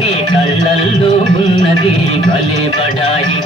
నీ కళ్ళల్లో ఉన్నది భలే బడాయి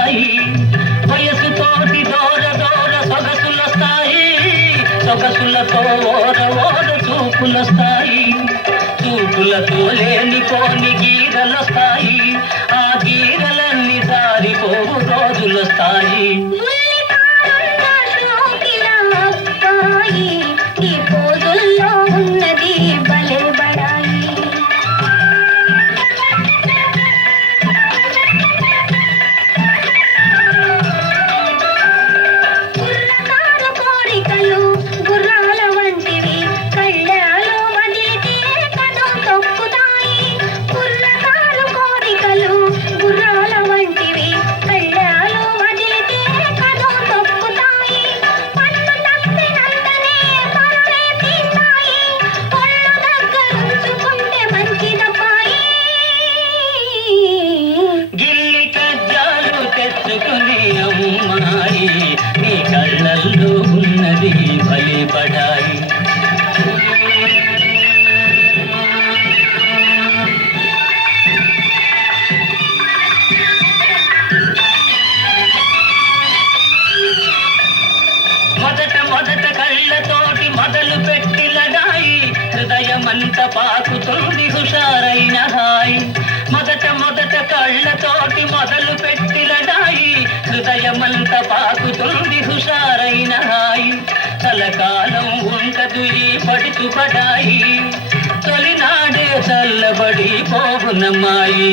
వస్తాయి. వయసు తోటి దోర దోర సొగసులొస్తాయి. సొగసులతో ఓర ఓర చూపులొస్తాయి. చూపులతో లేనిపోని గీరలొస్తాయి ఆ గీరలన్నీ హృదయమంత పాకుతుంది హుషారైన హాయ్. మొదట మొదట కళ్ళతోటి మొదలు పెట్టిలడాయి హృదయమంత పాకుతుంది హుషారైన హాయ్. తలకాలం ఉంటదు ఈ పడుచు పడాయి. తొలినాడే చల్లబడి పోవునమ్మాయి